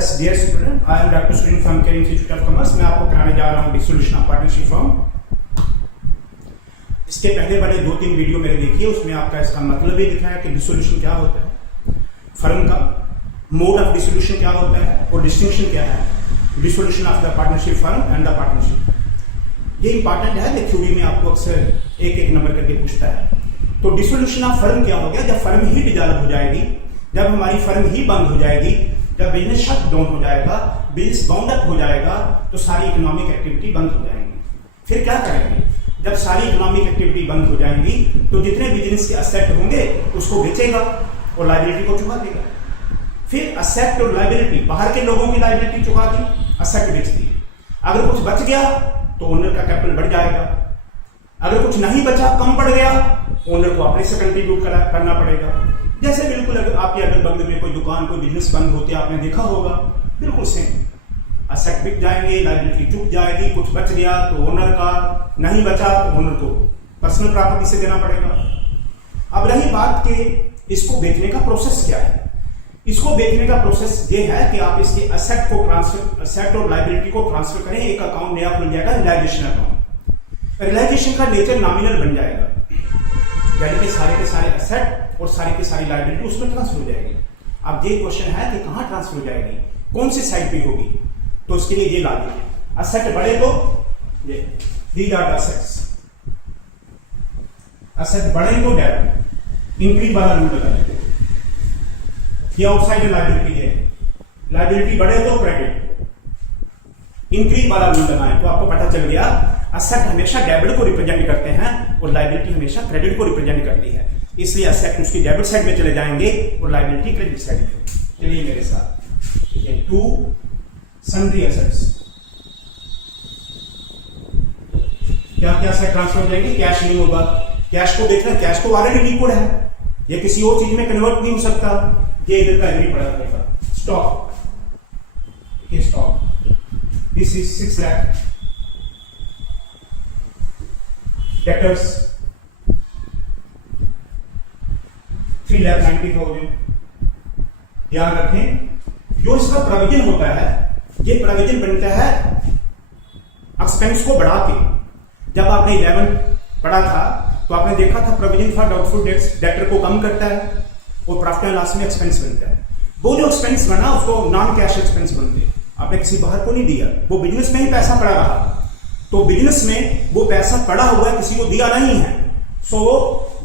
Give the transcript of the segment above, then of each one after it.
Yes dear student, I am doctor Sunil from care institute of commerce. मैं आपको कराने जा रहा हूँ डिसोल्यूशन ऑफ पार्टनरशिप फर्म। इसके पहले वाले 2-3 वीडियो मेरे देखिए, उसमें आपका इसका मतलब भी दिखाया कि डिसोल्यूशन क्या होता है, फर्म का मोड ऑफ डिसोल्यूशन क्या होता है और डिस्टिंक्शन क्या है, dissolution of the partnership firm and the partnership. ये इंपॉर्टेंट है, ये थ्योरी में आपको अक्सर एक नंबर करके पूछता है। तो डिसोल्यूशन ऑफ फर्म क्या हो गया? जब फर्म ही डिसॉल्व हो जाएगी, जब हमारी फर्म ही बंद हो जाएगी, जब बिजनेस शट डाउन हो जाएगा, बिजनेस बाउंड अप हो जाएगा, तो सारी इकोनॉमिक एक्टिविटी बंद हो जाएंगी। फिर क्या करेंगे? जब सारी इकोनॉमिक एक्टिविटी बंद हो जाएंगी तो जितने बिजनेस के असेट होंगे उसको बेचेगा और लायबिलिटी को चुका देगा। फिर असेट और लायबिलिटी, बाहर के लोगों की लायबिलिटी चुका दी, असेट बेच दी। अगर कुछ बच गया तो ओनर का कैपिटल बढ़ जाएगा, अगर कुछ नहीं बचा, कम पड़ गया, ओनर को अपने से कंट्रीब्यूट करना पड़ेगा। जैसे बिल्कुल अगर आपके अगल बगल में कोई दुकान, कोई बिजनेस बंद होते आपने देखा होगा, बिल्कुल सेम। असेट बिक जाएंगे, लायबिलिटी चुक जाएगी, कुछ बच गया तो ओनर का, नहीं बचा तो ओनर को पर्सनल प्रॉपर्टी से देना पड़ेगा। अब रही बात कि इसको बेचने का प्रोसेस क्या है। इसको बेचने का प्रोसेस ये है कि आप इसके असेट को ट्रांसफर, असेट और लायबिलिटी को ट्रांसफर करें, एक अकाउंट नया खुल जाएगा, रियलाइजेशन अकाउंट। रियलाइजेशन का नेचर नॉमिनल बन जाएगा, यानी कि सारे के सारे असेट और सारी की सारी लायबिलिटी उसमें ट्रांसफर हो जाएगी। अब ये क्वेश्चन है कि कहां ट्रांसफर हो जाएगी, कौन सी साइड पे होगी? तो उसके लिए ये लॉजिक है। असेट बढ़े तो ये दीज आर असेट्स, असेट बढ़े तो डेबिट, इंक्रीज वाला रूल लगा देते हैं। ये आउटसाइड लायबिलिटी है, लायबिलिटी बढ़े तो क्रेडिट, इंक्रीज वाला रूल लगाएं तो आपको पता चल गया असेट हमेशा डेबिट को रिप्रेजेंट करते हैं और लायबिलिटी हमेशा क्रेडिट को रिप्रेजेंट करती है। इसलिए असेट उसकी डेबिट साइड में चले जाएंगे और लायबिलिटी क्रेडिट साइड में। चलिए मेरे साथ, ठीक है। टू सन्ड्री एसेट्स, क्या क्या असेट ट्रांसफर हो जाएंगे? कैश नहीं होगा, कैश को देखना, कैश तो ऑलरेडी लिक्विड है, ये किसी और चीज में कन्वर्ट नहीं हो सकता, ये इधर का एग्री पड़ा रहेगा। स्टॉक, ये stock, this is 6 lakh. Debtors 3,90,000। ध्यान रखें, जो इसका प्रोविजन होता है, ये प्रोविजन बनता है एक्सपेंस को बढ़ा के। जब आपने 11 पढ़ा था तो आपने देखा था provision for doubtful debts debtor को कम करता है और प्रॉफिट एंड लॉस में एक्सपेंस बनता है। वो जो एक्सपेंस बना उसको नॉन कैश एक्सपेंस बनते हैं, आपने किसी बाहर को नहीं दिया, वो बिजनेस में ही पैसा पड़ा रहा, तो बिजनेस में वो पैसा पड़ा हुआ है, किसी को दिया नहीं है। सो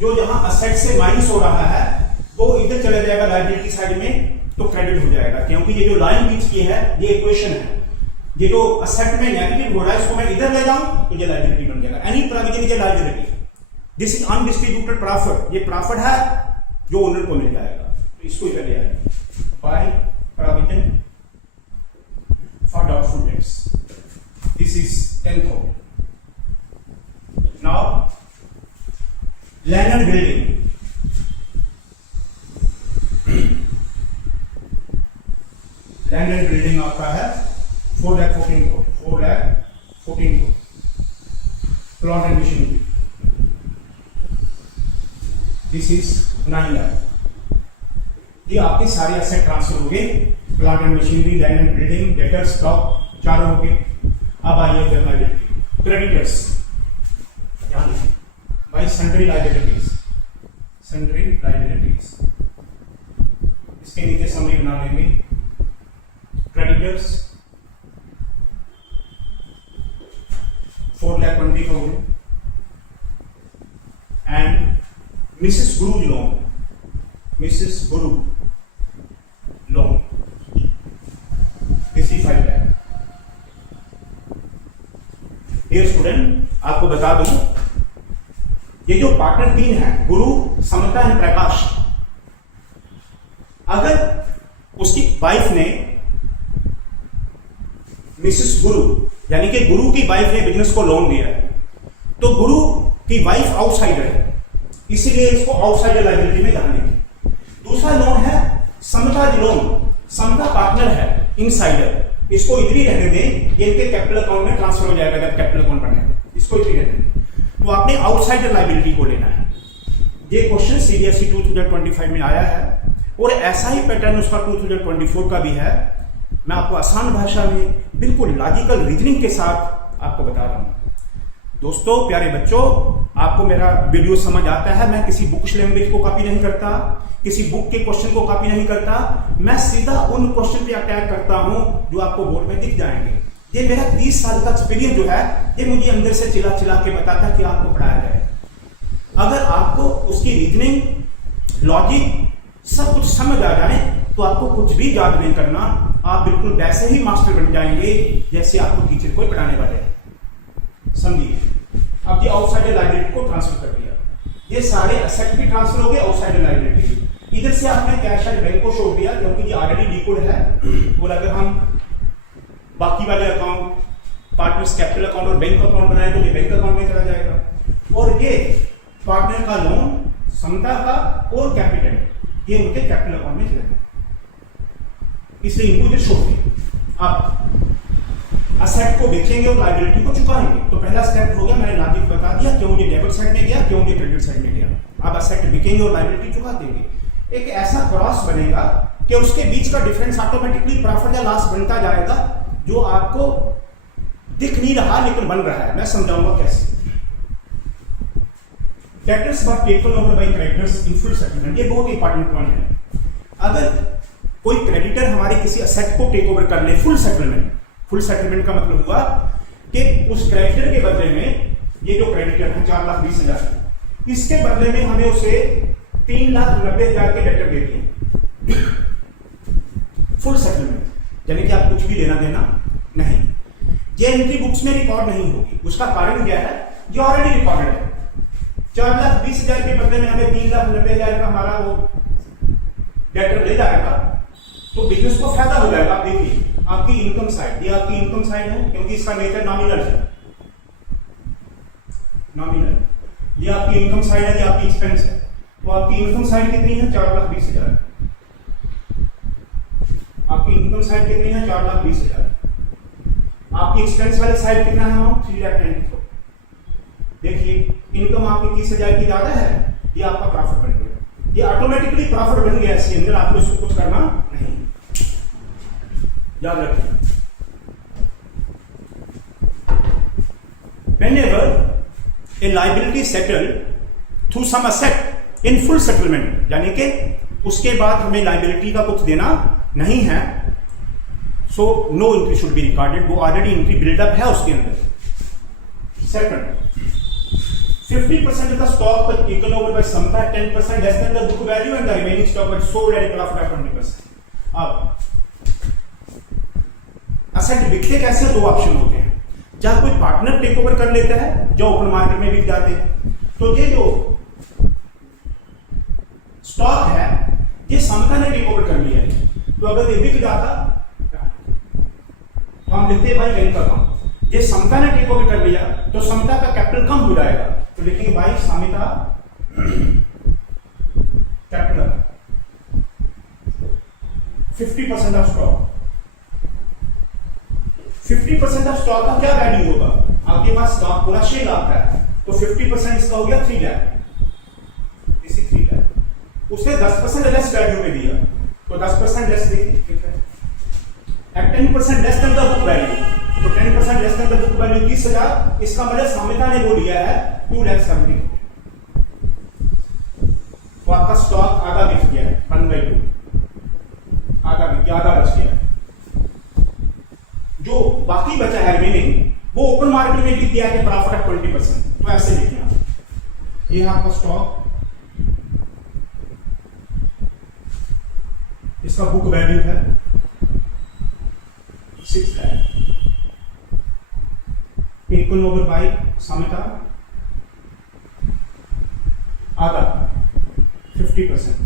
जो जहां असेट से माइनस हो रहा है वो इधर चले जाएगा लायबिलिटी साइड में, तो क्रेडिट हो जाएगा। क्योंकि ये जो लाइन बीच की है ये इक्वेशन है, ये जो असेट में नेगेटिव हो रहा है इसको मैं इधर ले जाऊं तो ये लायबिलिटी बन जाएगा। Any provision is a liability, this is undistributed profit, ये प्रॉफिट है जो ओनर को मिल जाएगा, तो इसको इधर ले आएगा। By provision for doubtful debts, this is 10,000. Now land and building, land and building आपका है 4,14,000, 4,14,000। Plant and machinery, this is 9 lakh. ये आपके सारे एसेट ट्रांसफर हो गए, plant and machinery, land and building, debtor, stock, चारों हो गए। अब आइए लायबिलिटी, क्रेडिटर्स, भाई सन्ड्री लायबिलिटीज, सन्ड्री लायबिलिटीज, इसके नीचे समरी बना लेंगे। Creditors 4,20,000 and Mrs Guru loan, Mrs Guru loan 5 lakh. Dear student, आपको बता दूं, ये जो पार्टनर 3 है, गुरु, समता एंड प्रकाश, अगर उसकी वाइफ ने, मिसेस गुरु यानी कि गुरु की वाइफ ने बिजनेस को लोन दिया है, तो गुरु की वाइफ आउटसाइडर है, इसीलिए इसको आउटसाइडर लायबिलिटी में ध्यान देंगे। दूसरा लोन है समता लोन, समता पार्टनर है, इनसाइडर, इसको इधर ही रहने दें, ये इनके कैपिटल अकाउंट में ट्रांसफर हो जाएगा जब कैपिटल अकाउंट बनेगा, इसको इधर ही रहने दें। तो आपने आउटसाइडर लायबिलिटी को लेना है। ये क्वेश्चन CBSE 2025 में आया है और ऐसा ही पैटर्न उसका 2024 का भी है मैं आपको आसान भाषा में बिल्कुल लॉजिकल रीजनिंग के साथ आपको बता रहा हूं। दोस्तों, प्यारे बच्चों, आपको मेरा वीडियो समझ आता है। मैं किसी बुकिश लैंग्वेज को कॉपी नहीं करता, किसी बुक के क्वेश्चन को कॉपी नहीं करता, मैं सीधा उन क्वेश्चन पे अटैक करता हूं जो आपको बोर्ड में दिख जाएंगे। ये मेरा 30 साल का एक्सपीरियंस जो है, ये मुझे अंदर से चिल्ला चिल्ला के बताता है कि आपको पढ़ाया जाए। अगर आपको उसकी रीजनिंग, लॉजिक सब कुछ समझ आ जाए तो आपको कुछ भी याद नहीं करना, आप बिल्कुल वैसे ही मास्टर बन जाएंगे जैसे आपको टीचर को पढ़ाने वाले हैं। समझिए, अब ये आउटसाइडर लायबिलिटी को ट्रांसफर कर दिया, ये सारे एसेट भी ट्रांसफर हो गए, आउटसाइडर लायबिलिटी। इधर से आपने कैश एंड बैंक को छोड़ दिया क्योंकि ये ऑलरेडी लिक्विड है। और अगर हम बाकी वाले अकाउंट, पार्टनर्स कैपिटल अकाउंट और बैंक अकाउंट बनाए तो ये बैंक अकाउंट में चला जाएगा। और ये पार्टनर का लोन, समता का और कैपिटल, ये उनके कैपिटल अकाउंट में चला जाएगा, इसलिए इनको इधर छोड़ दिया। अब असेट को बेचेंगे और लायबिलिटी को चुकाएंगे। तो पहला स्टेप हो गया, मैंने लॉजिक बता दिया, क्यों ये डेबिट साइड में गया, क्यों ये क्रेडिट साइड में गया। अब असेट बिकेंगे और लायबिलिटी चुका देंगे। एक ऐसा क्रॉस बनेगा कि उसके बीच का डिफरेंस ऑटोमेटिकली प्रॉफिट या लॉस बनता जाएगा, जो आपको दिख नहीं रहा लेकिन बन रहा है। मैं समझाऊंगा कैसे। Debtors were taken over by creditors in full settlement, ये बहुत इंपॉर्टेंट पॉइंट है। अगर कोई क्रेडिटर हमारे किसी असेट को टेक ओवर कर ले, फुल सेटलमेंट, फुल सेटलमेंट का मतलब हुआ कि उस क्रेडिटर के बदले में, ये जो क्रेडिटर है 4,20,000, इसके बदले में हमें उसे 3,90,000 के डेटर दे दिए, फुल सेटलमेंट, यानी कि आप कुछ भी लेना देना नहीं। ये एंट्री बुक्स में रिकॉर्ड नहीं होगी। उसका कारण क्या है, ये ऑलरेडी रिकॉर्डेड है। 4,20,000 के बदले में हमें 3,90,000 का हमारा वो डेटर ले जाएगा, तो बिजनेस को फायदा हो जाएगा। आप देखिए, आपकी इनकम साइड, ये आपकी इनकम साइड है क्योंकि इसका नेचर नॉमिनल है, नॉमिनल। ये आपकी इनकम साइड है, ये आपकी एक्सपेंस है। तो आपकी इनकम साइड कितनी है, 4,20,000। आपकी इनकम साइड कितनी है, 4,20,000। आपकी एक्सपेंस वाली साइड कितना है, 3,94,000। देखिए, इनकम आपकी 30,000 की ज्यादा है, ये आपका प्रॉफिट बन गया। ये ऑटोमेटिकली प्रॉफिट बन गया, इसके अंदर आपको इसको कुछ करना नहीं, याद रखिए। Whenever a liability settle through some asset in full settlement, यानी कि उसके बाद हमें लाइबिलिटी का कुछ देना नहीं है, so no entry should be recorded, वो ऑलरेडी एंट्री बिल्डअप है उसके अंदर। Second, 50% of the stock was taken over by Samta, 10% less than the book value, and the remaining stock was sold at a profit of 20%. अब asset बिकते कैसे, दो option होते हैं। जहां कोई पार्टनर टेक ओवर कर लेता है, जो ओपन मार्केट में बिक जाते हैं, तो ये जो स्टॉक है ये समता ने टेक ओवर कर लिया है। तो अगर ये बिक जाता तो हम लिखते हैं भाई बैंक अकाउंट, ये समता ने टेक ओवर कर लिया तो समता का कैपिटल कम हो जाएगा, तो लिखेंगे भाई Samita capital 50% of stock. 50% of stock का क्या वैल्यू होगा, आपके पास स्टॉक पूरा 6 लाख का है, तो 50% इसका हो गया 3 लाख, इसी 3 लाख। उसने 10% लेस वैल्यू में दिया, तो 10% लेस देखिए, 10% less than the book value, तो 10% less than the book value 30,000, इसका मतलब समिता ने वो लिया है 2,70,000। तो आपका स्टॉक आधा बिक गया है, 1/2, आधा बिक गया, आधा बच गया। जो बाकी बचा है रिमेनिंग, वो ओपन मार्केट में बिक गया कि प्रॉफिट ऑफ 20%। तो ऐसे लिखिए आप, ये आपका स्टॉक, इसका बुक वैल्यू है 6 lakh, taken over by Samita, आधा 50%,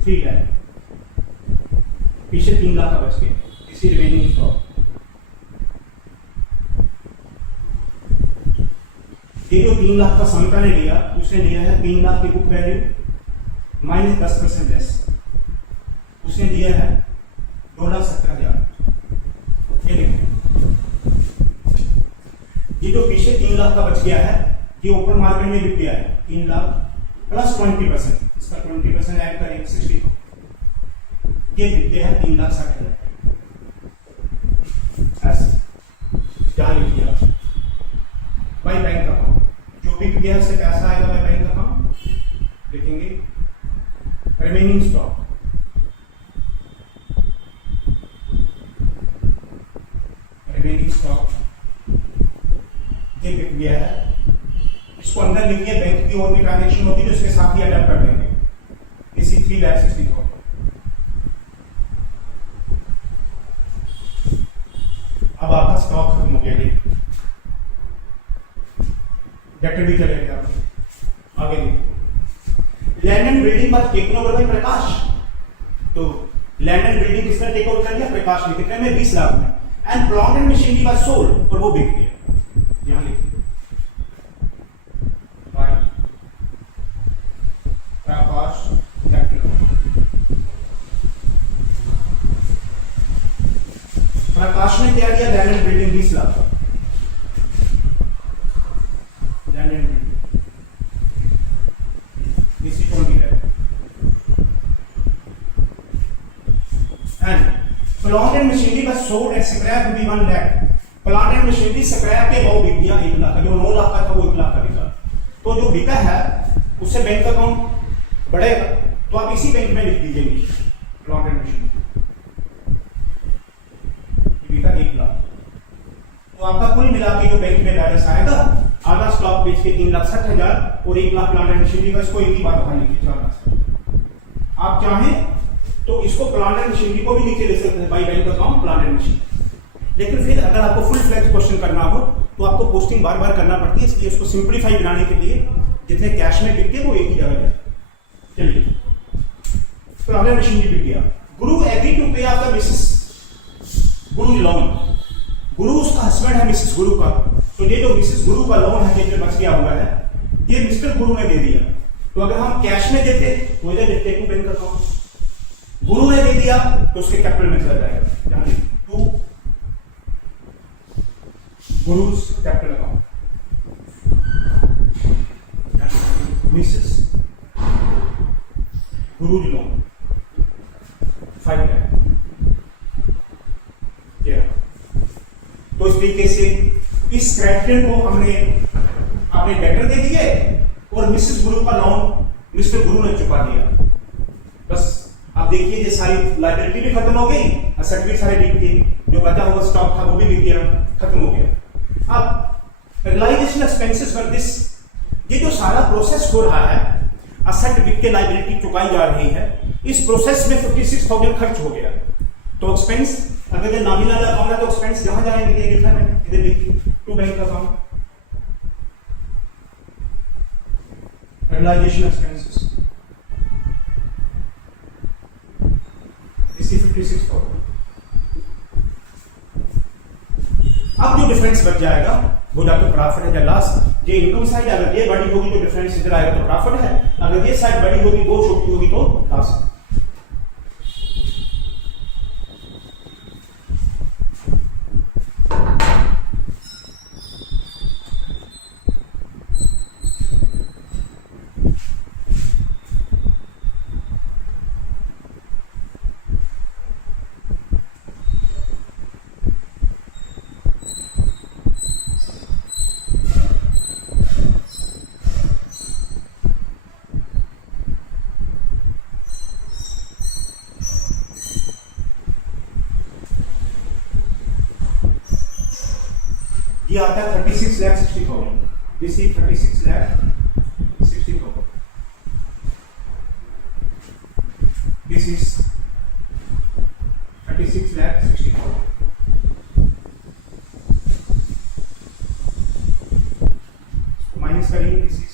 3 लाख, पीछे 3 लाख का बच गया, इसी रिमेनिंग स्टॉक। ये जो 3 लाख का समिता ने लिया, उसने लिया है 3 लाख की बुक वैल्यू माइनस 10% लेस, उसने दिया है 2,70,000। ये देखिए, ये जो पीछे 3 लाख का बच गया है, ये ओपन मार्केट में बिक गया है 3 लाख प्लस 20%, इसका 20% ऐड करेंगे 60, ये बिक गया है 3,60,000। स्टॉक ये बिक गया है, इसको अंदर लिखिए, बैंक की और भी ट्रांजेक्शन होती है तो इसके साथ ही अडेप्ट कर देंगे। इसी 3,60,000। अब आपका स्टॉक खत्म हो गया, डेटर भी चले गया। आगे देखिए, लैंड एंड बिल्डिंग बात टेकन ओवर बाय प्रकाश। तो लैंड एंड बिल्डिंग किसने टेक ओवर कर लिया? प्रकाश ने। कितने में? 20 लाख में। And plant and machinery was sold, और वो बिक गया। यहां लिखिए प्रकाश कैपिटल। प्रकाश ने क्या दिया? लैंड एंड बिल्डिंग 20 लाख का। लैंड एंड बिल्डिंग इसी को भी है। And plant and machinery was sold at scrap rupee 1 lakh. Plant and machinery scrap के भाव बिक गया 1 लाख का। जो 9 लाख का था वो 1 लाख का बिका। तो जो बिका है उससे बैंक अकाउंट बढ़ेगा, तो आप इसी बैंक में लिख दीजिए प्लांट एंड मशीनरी बिका 1 लाख। तो आपका कुल मिला के जो बैंक में बैलेंस आएगा, आधा स्टॉक बेच के 3,60,000 और 1 लाख प्लांट एंड मशीनरी का। इसको एक ही बात बाहर लिखिए 4 लाख। आप चाहें तो इसको प्लांट एंड मशीनरी को भी नीचे ले सकते हैं, by bank account plant and machinery. लेकिन फिर अगर आपको फुल फ्लैज क्वेश्चन करना हो तो आपको पोस्टिंग बार बार करना पड़ती है, इसलिए इसको सिंप्लीफाई बनाने के लिए जितने कैश में बिकते वो एक ही जगह है। चलिए, प्लांट एंड मशीनरी बिक गया। गुरु एग्री टू पे आफ्टर मिसेस गुरु लोन। गुरु उसका हस्बैंड है मिसेस गुरु का, तो ये जो मिसेस गुरु का लोन है जो बच गया हुआ है ये मिस्टर गुरु ने दे दिया। तो अगर हम कैश में देते तो इधर लिखते टू बैंक अकाउंट, गुरु ने दे दिया तो उसके कैपिटल में चला जाएगा, to Guru's capital account. Mrs Guru's loan 5 lakh. तो इस तरीके से इस क्रेडिटर को हमने अपने डेटर दे दिए और मिसेस गुरु का लोन मिस्टर गुरु ने चुका दिया। बस अब देखिए ये सारी लायबिलिटी भी खत्म हो गई, असेट भी सारे बिक गए, जो बचा हुआ स्टॉक था वो भी बिक गया, खत्म हो गया। अब रियलाइजेशन एक्सपेंसेस फॉर दिस, ये जो सारा प्रोसेस हो रहा है, असेट बिक के लायबिलिटी चुकाई जा रही है, इस प्रोसेस में 56,000 खर्च हो गया। तो एक्सपेंस अगर ये नॉमिनल अकाउंट है तो एक्सपेंस जहां जाएंगे, ये लिखा मैंने इधर लिखिए to bank account realization expenses इसी 56,000। अब जो डिफरेंस बच जाएगा वो या तो प्रॉफिट है या लॉस। ये इनकम साइड अगर ये बड़ी होगी तो डिफरेंस इधर आएगा तो प्रॉफिट है, अगर ये साइड बड़ी होगी वो छोटी होगी तो लॉस है। ये आता है 36,60,000। This is 36,60,000। This is 36,60,000। Minus करेंगे, दिस इज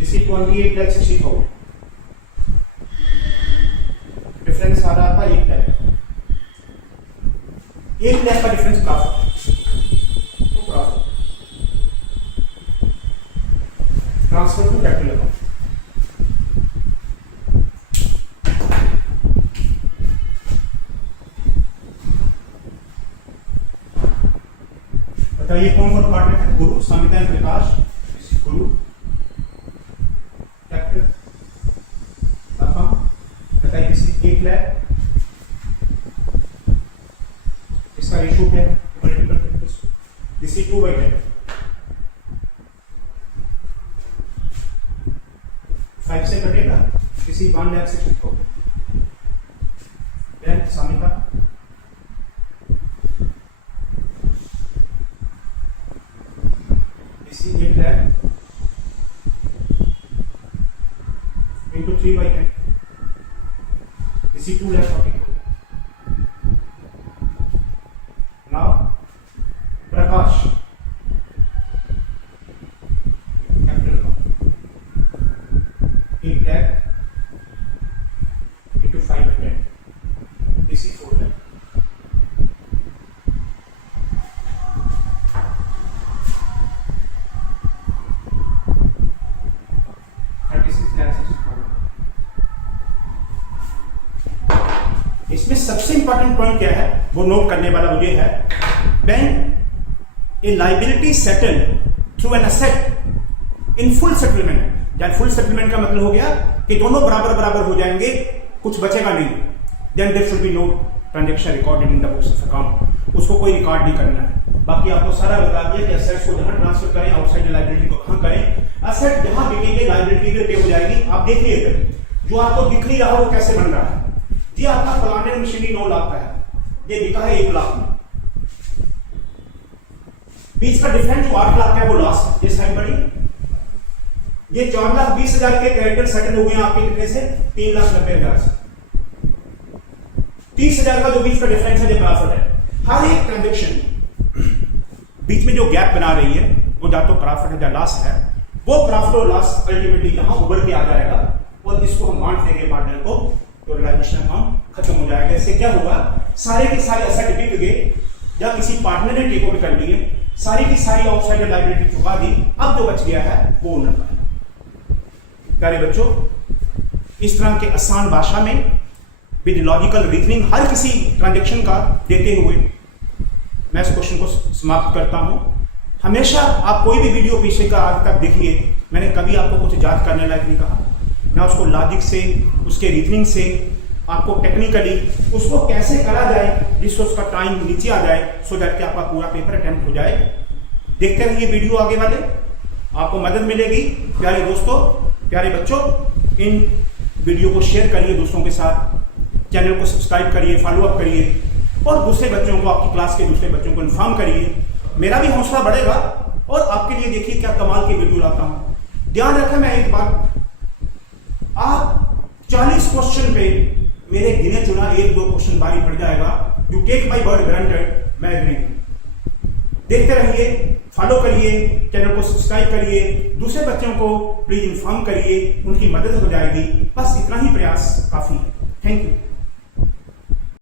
इसी 28,60,000। डिफरेंस आ रहा था 1 लाख। 1 लाख का डिफरेंस प्रॉफिट, तो profit transfer to capital account. बताइए कौन कौन पार्टनर है? गुरु, समिता एंड प्रकाश। गुरु बताइए किसी 1 लाख, इसका रेशियो क्या है? Multiple this is 2/10। 5 से कटेगा, किसी 1,60,000। देन सामिका इसी 8 lakh into 3/10 इसी 2,40,000। Now प्रकाश कैपिटल का 8 lakh into 5/10 इसी 4 lakh। इसमें सबसे इंपॉर्टेंट पॉइंट क्या है वो नोट करने वाला मुझे है, when A liability settle through an asset in full settlement. जब फुल सेटलमेंट का मतलब हो गया कि दोनों बराबर बराबर हो जाएंगे, कुछ बचेगा नहीं, then there should be no transaction recorded in the books of account. उसको कोई रिकॉर्ड नहीं करना है। बाकी आपको सारा बता दिया कि एसेट्स को जहां ट्रांसफर करें, आउटसाइड लायबिलिटी को कहां करें, एसेट जहां बिकेंगे लायबिलिटी भी पे हो जाएगी। आप देखिए फिर जो आपको दिख नहीं रहा वो कैसे बन रहा है। जी आपका फलाने मशीनरी 9 लाख का है, ये बिका है 1 लाख में, बीच का डिफरेंस जो 8 लाख है वो लॉस है। ये साइड बड़ी, ये 4,20,000 के क्रेडिटर सेटल हो गए आपके कितने से, 3,90,000 से। 30,000 का जो बीच का डिफरेंस है ये प्रॉफिट है। हर एक ट्रांजेक्शन बीच में जो गैप बना रही है वो या तो प्रॉफिट है या लॉस है। वो प्रॉफिट और लॉस अल्टीमेटली यहां उभर के आ जाएगा और इसको हम बांट देंगे पार्टनर को, तो रिलाइजेशन अकाउंट खत्म हो जाएगा। इससे क्या होगा, सारे के सारे एसेट बिक गए या किसी पार्टनर ने टेक ओवर कर लिए, सारी की सारी आउटसाइड लायबिलिटी चुका दी, अब जो बच गया है वो ओनर का है। प्यारे बच्चों, इस तरह के आसान भाषा में विद लॉजिकल रीजनिंग हर किसी ट्रांजेक्शन का देते हुए मैं इस क्वेश्चन को समाप्त करता हूं। हमेशा आप कोई भी वीडियो पीछे का आज तक देखिए, मैंने कभी आपको कुछ जांच करने लायक नहीं कहा। मैं उसको लॉजिक से, उसके रीजनिंग से, आपको टेक्निकली उसको कैसे करा जाए जिससे उसका टाइम नीचे आ जाए, सो दैट कि आपका पूरा पेपर अटेम्प्ट हो जाए। देखते रहिए वीडियो आगे वाले, आपको मदद मिलेगी। प्यारे दोस्तों, प्यारे बच्चों, इन वीडियो को शेयर करिए दूसरों के साथ, चैनल को सब्सक्राइब करिए, फॉलो अप करिए और दूसरे बच्चों को, आपकी क्लास के दूसरे बच्चों को इन्फॉर्म करिए। मेरा भी हौसला बढ़ेगा और आपके लिए देखिए क्या कमाल की वीडियो लाता हूं। ध्यान रखें, मैं एक बात, आप 40 क्वेश्चन पे मेरे गिने चुना 1-2 क्वेश्चन बारी पड़ जाएगा। You take my word granted, मैं एग्री। देखते रहिए, फॉलो करिए, चैनल को सब्सक्राइब करिए, दूसरे बच्चों को प्लीज इन्फॉर्म करिए, उनकी मदद हो जाएगी। बस इतना ही प्रयास काफी है। Thank you.